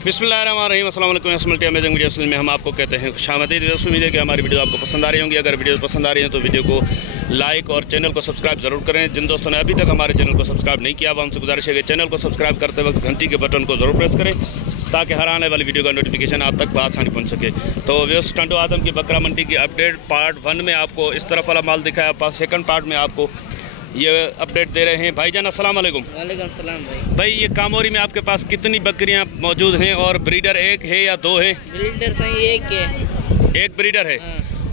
बिस्मिल्लाहिर्रहमानिर्रहीम, अस्सलाम वालेकुम। मल्टी अमेजिंग वीडियोस में हम आपको कहते हैं खुशामदीद। उम्मीद है कि हमारी वीडियो आपको पसंद आ रही होंगी। अगर वीडियो पसंद आ रही है तो वीडियो को लाइक और चैनल को सब्सक्राइब ज़रूर करें। जिन दोस्तों ने अभी तक हमारे चैनल को सब्सक्राइब नहीं किया, उनसे गुजारिश है कि चैनल को सब्सक्राइब करते वक्त घंटी के बटन को ज़रूर प्रेस करें ताकि हर आने वाली वीडियो का नोटिफिकेशन आप तक बआसानी पहुँच सके। तो व्यूअर्स, टंडो आदम की बकरा मंडी की अपडेट पार्ट 1 में आपको इस तरफ वाला माल दिखाया। सेकंड पार्ट में आपको ये अपडेट दे रहे हैं। भाईजान अस्सलाम वालेकुम। वालेकुम सलाम भाई। भाई, ये कामोरी में आपके पास कितनी बकरियां मौजूद हैं और ब्रीडर एक है या दो हैं? ब्रीडर सही एक है। एक ब्रीडर है।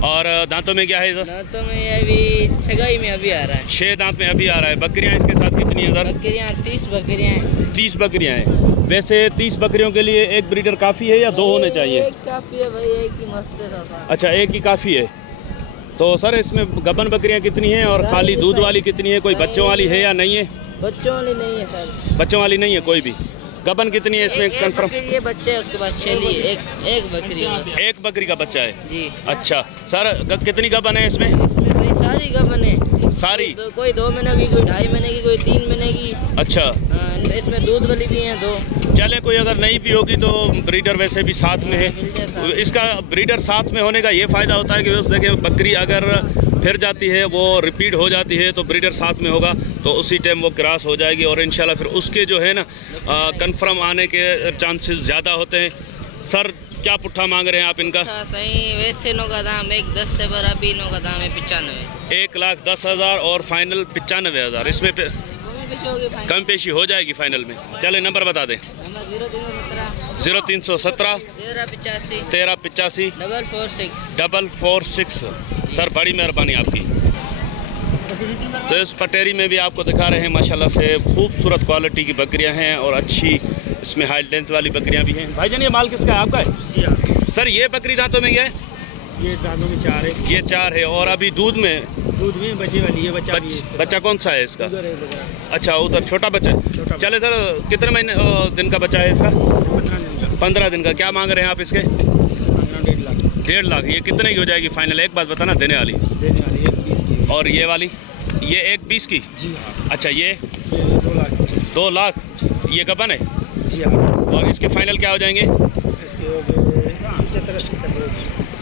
और दांतों में क्या है सर? दांतों में अभी छगाई में अभी आ रहा है। 6 दांत में अभी आ रहा है। बकरियां इसके साथ कितनी है सर? बकरियां 30 बकरियां हैं। 30 बकरियां हैं। वैसे 30 बकरियों के लिए एक ब्रीडर काफ़ी है या दो होने चाहिए? एक काफ़ी है भाई, एक ही मस्त है। अच्छा, एक ही काफ़ी है। तो सर, इसमें गबन बकरियां कितनी हैं और खाली दूध वाली कितनी है? कोई बच्चों वाली है या नहीं है? बच्चों वाली नहीं है सर। बच्चों वाली नहीं है कोई भी। गबन कितनी है इसमें कंफर्म? ये बच्चे है, उसके बाद छेली एक बकरी है। एक बकरी का बच्चा है जी। अच्छा सर, कितनी गबन है इसमें? इसमें सारी गबन है। सारी? कोई 2 महीने की, कोई 2.5 महीने की, कोई 3 महीने की। अच्छा। इसमें दूध वाली भी हैं 2। चले, कोई अगर नहीं भी होगी तो ब्रीडर वैसे भी साथ में है। इसका ब्रीडर साथ में होने का ये फ़ायदा होता है कि उस देखें बकरी अगर फिर जाती है, वो रिपीट हो जाती है, तो ब्रीडर साथ में होगा तो उसी टाइम वो क्रॉस हो जाएगी और इंशाल्लाह फिर उसके जो है ना कंफर्म आने के चांसेस ज़्यादा होते हैं। सर, क्या पुट्ठा मांग रहे हैं आप इनका? सही वैसे नो का दाम 1,10 से बड़ा भी नो का दाम है 95। 1,10,000 और फाइनल 95,000। इसमें कम पेशी हो जाएगी फाइनल में। चले, नंबर बता दें। 0317 1385 446। सर, बड़ी मेहरबानी आपकी। तो इस पटेरी में भी आपको दिखा रहे हैं माशाल्लाह से खूबसूरत क्वालिटी की बकरियां हैं और अच्छी इसमें हाई लेंथ वाली बकरियां भी हैं। भाईजान, ये माल किसका है? आपका है? जी हाँ। सर, ये बकरी दांतों में क्या है? ये दांतों में 4 है। ये 4 है और अभी दूध में बचे वाली है। बच्चा कौन सा है इसका? अच्छा, उधर छोटा बच्चा है। चले सर, कितने महीने दिन का बच्चा है इसका? 15 दिन का। 15 दिन का। क्या मांग रहे हैं आप इसके? 1.5 लाख। 1.5 लाख। ये कितने की हो जाएगी फाइनल? एक बात बताना। देने वाली 1,20 की। और ये वाली? ये 1,20 की। जी हाँ। अच्छा, ये 2 लाख। 2 लाख। ये गबन है? जी हाँ। और इसके फाइनल क्या हो जाएंगे? इसके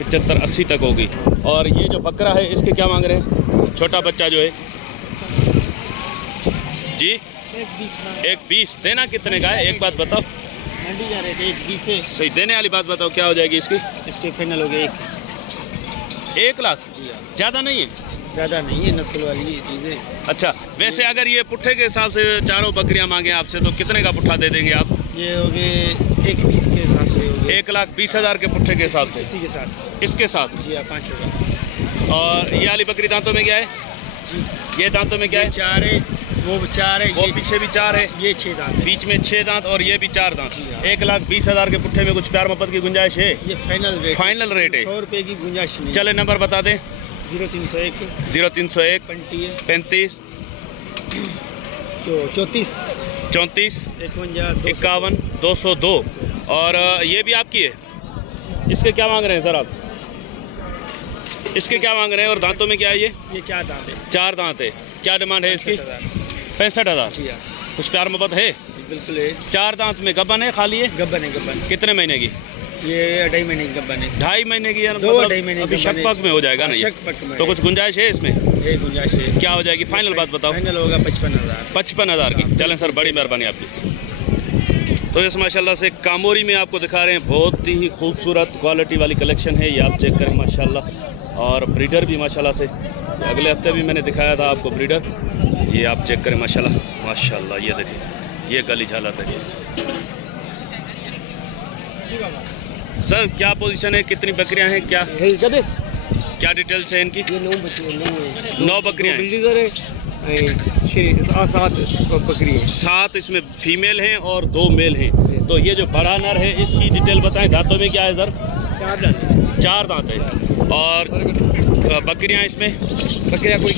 75-80 तक होगी। और ये जो बकरा है इसके क्या मांग रहे हैं? छोटा बच्चा जो है जी 1,20। देना कितने का है? एक बात बताओ। मंडी जा रहे थे 1,20 से। सही, देने वाली बात बताओ, क्या हो जाएगी इसकी? इसके फाइनल हो गए 1 लाख। ज़्यादा नहीं है? ज़्यादा नहीं है, नस्ल वाली ये चीज़ें। अच्छा, वैसे अगर ये पुट्ठे के हिसाब से चारों बकरियां मांगे आपसे तो कितने का पुट्ठा दे देंगे आप? ये हो गए 1,20 के हिसाब से। 1,20,000 के पुट्ठे के हिसाब से? इसी के साथ। इसके साथ? जी हाँ, 5 होगा। और ये वाली बकरी दांतों में क्या है? जी, ये दांतों में क्या है? 4 है, वो 4 है, वो पीछे भी 4 है, ये 6 दांत है। बीच में 6 दांत और ये भी 4 दांत। जी हाँ। 1,20,000 के पुट्ठे में कुछ प्यार मोहब्बत की गुंजाइश है? ये फाइनल रेट। फाइनल रेट है। 100 रुपये की गुंजाइश नहीं। चले, नंबर बता दें। 0301 0301 35 34 34 51 51 202। और ये भी आपकी है? इसके क्या मांग रहे हैं सर आप? इसके क्या मांग रहे हैं और दांतों में क्या है? ये 4 दांत है। 4 दांत है। क्या डिमांड है इसकी? 65,000। 65,000। कुछ प्यार मोहब्बत है? बिल्कुल है। 4 दांत में गबन है? खाली है? गब्बन है, गब्बन। कितने महीने की? ये 2.5 महीने की गब्बन है। 2.5 महीने की? यार 2-2.5 महीने अभी शक पक में हो जाएगा ना ये? तो कुछ गुंजाइश है इसमें? ये गुंजाइश है। क्या हो जाएगी फाइनल? बात बताओ। फाइनल होगा 55,000। 55,000 की। चलें सर, बड़ी मेहरबानी आपकी। तो इस माशाल्लाह से कामोरी में आपको दिखा रहे हैं बहुत ही खूबसूरत क्वालिटी वाली कलेक्शन है। ये आप चेक करें माशाल्लाह। और ब्रीडर भी माशाल्लाह से अगले हफ्ते भी मैंने दिखाया था आपको ब्रीडर। ये आप चेक करें माशाल्लाह माशाल्लाह। ये देखिए, ये गली झालत है। सर, क्या पोजीशन है? कितनी बकरियां हैं? क्या डिटेल्स है इनकी? ये 9 बकरियां। 9 बकरियां हैं। 7 बकरी है। 7 इसमें फीमेल हैं और 2 मेल हैं। तो ये जो बड़ा नर है इसकी डिटेल बताएं। दांतों में क्या है सर? 4 दांत है। और बकरियां इसमें? बकरियां कोई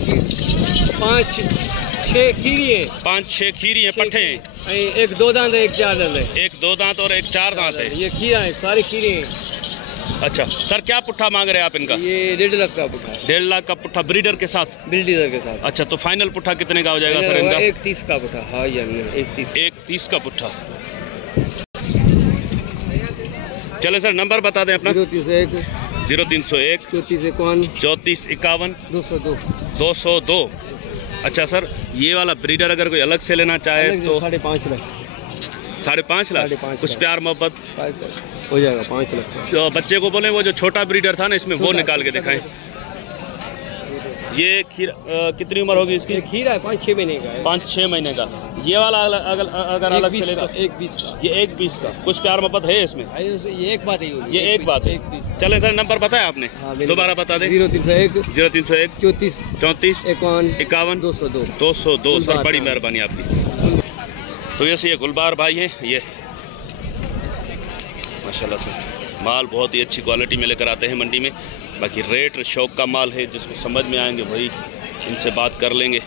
5-6 खीरी है। 5-6 खीरी हैं, पट्ठे हैं। एक 2 दांत है, एक 4 दांत है। एक 2 दांत और एक 4 दांत है। ये खीरा है, सारी खीरे हैं। अच्छा सर, क्या पुट्ठा मांग रहे हैं आप इनका? ये 1.5 लाख का पुट्ठा। 1.5 लाख का पुट्ठा ब्रीडर के साथ? बिल्डर के साथ। अच्छा, तो फाइनल पुट्ठा कितने का हो जाएगा सर इनका? 1,30 का पुट्ठा। हाँ, 1,30 का पुट्ठा। चले सर नंबर बता दें अपना। 0301 0301 3451 3451 202। 202। अच्छा सर, ये वाला ब्रीडर अगर कोई अलग से लेना चाहे तो 5.5 लाख। 5.5 लाख। 5.5 कुछ प्यार मोहब्बत हो जाएगा 5 लाख। तो बच्चे को बोले वो जो छोटा ब्रीडर था ना इसमें वो निकाल के दिखाएं। ये खीरा कितनी उम्र होगी इसकी? खीरा है 5-6 महीने का है। 5-6 महीने का। ये वाला अगर अलग से ले तो 1 20 का। ये 1 20 का। कुछ प्यार मोहब्बत है इसमें? ये एक बात है। ये एक बात है। चले सर नंबर बताया आपने, दोबारा बता दें। 0301 0301 34 34 51 202 202। 202। सर बड़ी मेहरबानी आपकी। तो वैसे ये गुलबार भाई हैं, ये माशाल्लाह से माल बहुत ही अच्छी क्वालिटी में लेकर आते हैं मंडी में। बाकी रेट शौक का माल है, जिसको समझ में आएंगे वही इनसे बात कर लेंगे।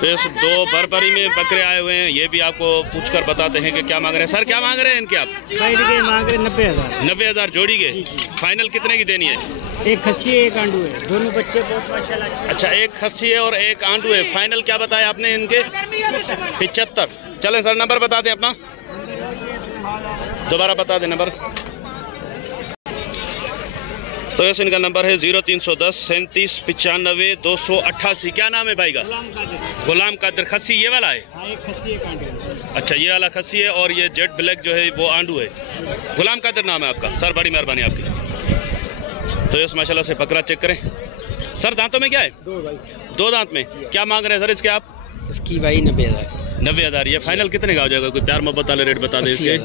तो इस 2 फरवरी में बकरे आए हुए हैं, ये भी आपको पूछकर बताते हैं कि क्या मांग रहे हैं। सर क्या मांग रहे हैं इनके आप? मांग रहे 90,000। 90,000 जोड़ी के। फाइनल कितने की देनी है? एक खस्सी है, एक आंडू है, दोनों बच्चे बहुत माशाल्लाह। अच्छा, एक खस्सी है और एक आंडू है। फाइनल क्या बताया आपने इनके? 75। चलें सर नंबर बता दें अपना, दोबारा बता दें नंबर। तो ऐसे इनका नंबर है 0310 37 95 288। क्या नाम है भाई का? गुलाम कादिर। खस्सी ये वाला है? एक खस्सी एक आंडू। अच्छा, ये वाला खस्सी है और ये जेट ब्लैक जो है वो आंडू है। गुलाम कादिर नाम है आपका। सर बड़ी मेहरबानी आपकी। तो इस माशाल्लाह से बकरा चेक करें। सर दांतों में क्या है? 2 भाई। 2 दांत में। क्या मांग रहे हैं सर इसके आप? इसकी भाई 90,000। 90,000। ये फाइनल कितने का हो जाएगा? कोई प्यार मोहब्बत वाले रेट बता दें इसके।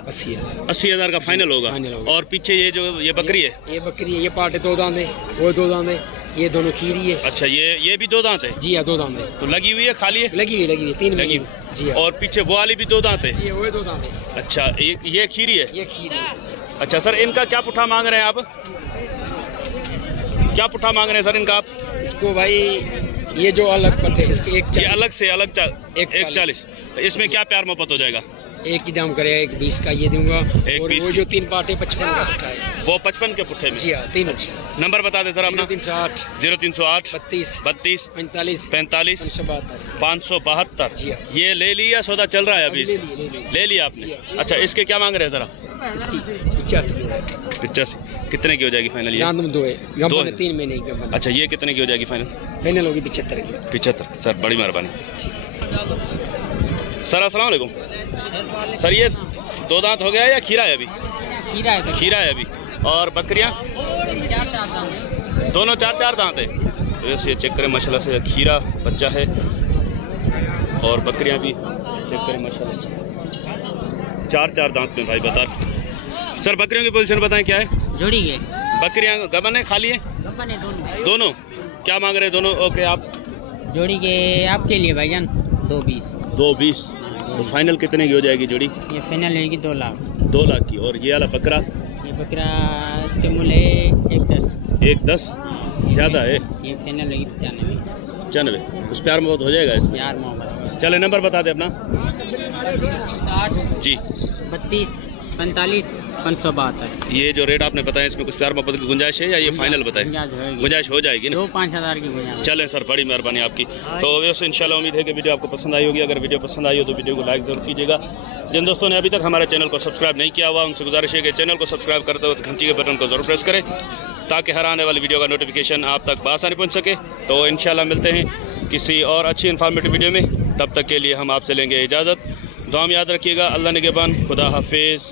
80,000 का फाइनल होगा। और पीछे ये जो ये बकरी है? ये बकरी है, ये पार्ट 2 दांत है, वो 2 दांत है, ये दोनों खीरी है। अच्छा, ये भी 2 दांत है? जी हाँ 2 दांत है। तो लगी हुई है खाली है? लगी हुई 3 लगी जी हाँ। और पीछे वो वाली भी 2 दांत है? ये वो 2 दांत है। अच्छा, ये खीरी है? ये खीरी है। अच्छा सर, इनका क्या पुट्ठा मांग रहे हैं आप? क्या पुट्ठा मांग रहे हैं सर इनका आप? इसको भाई ये जो अलग पट्टे इसके 140। ये अलग से अलग 140। इसमें क्या प्यार मोहब्बत हो जाएगा? एक ही दाम करेगा, 1 20 का ये दूंगा। और 1 वो जो 3 पार्टे 55 का पुट्ठा है, वो 55 के पुट्ठे में। जी हाँ 3। नंबर बता दें सर अपना। 0308 0308 32 32 45 45 572। जी हाँ। ये ले लिया सौदा चल रहा है अभी? ले ले लिया आपने? अच्छा, इसके क्या मांग रहे हैं जरा? इसकी 85 है। 85। कितने की हो जाएगी फाइनल? ये दांत में 2 है, गंभन है। 3 महीने की गंभन। अच्छा, ये कितने की हो जाएगी फाइनल? फाइनल होगी 75 की। 75। सर बड़ी मेहरबानी। ठीक है सर अस्सलाम वालेकुम। सर ये 2 दांत हो गया है या खीरा है अभी? खीरा है अभी। और बकरियां? 4 दांत। दोनों 4 दांत है। तो वैसे चेक करें माशाल्लाह से, खीरा बच्चा है और बकरियां भी चेक करें माशाल्लाह से 4 दांत में भाई बता। सर बकरियों की पोजीशन बताएं क्या है? जोड़ी के बकरियां गबन है खाली है? गप्पन है दोनों। क्या मांग रहे हैं दोनों? ओके, आप जोड़ी के आपके लिए भाईजान 220। 220। तो फाइनल कितने की हो जाएगी जोड़ी? ये फाइनल होगी 2 लाख। 2 लाख की। और ये वाला बकरा? ये बकरा इसके मूल्य है 110। 110 ज़्यादा है। ये फाइनल होगी 95। 95। उस प्यार मोहब्बत हो जाएगा इसमें? प्यार मोहब्बत। चले नंबर बता दे अपना। 60 जी 32 45 572। ये जो रेट आपने बताया इसमें कुछ प्यार मोहब्बत की गुंजाइश है या ये फाइनल बताएं? गुंजाइश हो जाएगी ना? 2-5 हज़ार की गुंजाइश। चलें सर, बड़ी मेहरबानी आपकी। तो वैसे इंशाल्लाह उम्मीद है कि वीडियो आपको पसंद आई होगी। अगर वीडियो पसंद आई हो तो वीडियो को लाइक ज़रूर कीजिएगा। जिन दोस्तों ने अभी तक हमारे चैनल को सब्सक्राइब नहीं किया हुआ उनसे गुजारिश है कि चैनल को सब्सक्राइब करते वक्त घंटी के बटन को ज़रूर प्रेस करें ताकि हर आने वाली वीडियो का नोटिफिकेशन आप तक बआसानी पहुँच सके। तो इंशाल्लाह मिलते हैं किसी और अच्छी इन्फॉर्मेटिव वीडियो में। तब तक के लिए हम आपसे लेंगे इजाज़त। दुआ में याद रखिएगा। अल्लाह निगहबान। खुदा हाफिज़।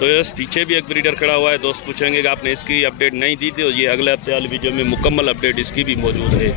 तो यस पीछे भी एक ब्रीडर खड़ा हुआ है। दोस्त पूछेंगे कि आपने इसकी अपडेट नहीं दी थी, और ये अगले हफ्ते वाली वीडियो में मुकम्मल अपडेट इसकी भी मौजूद है।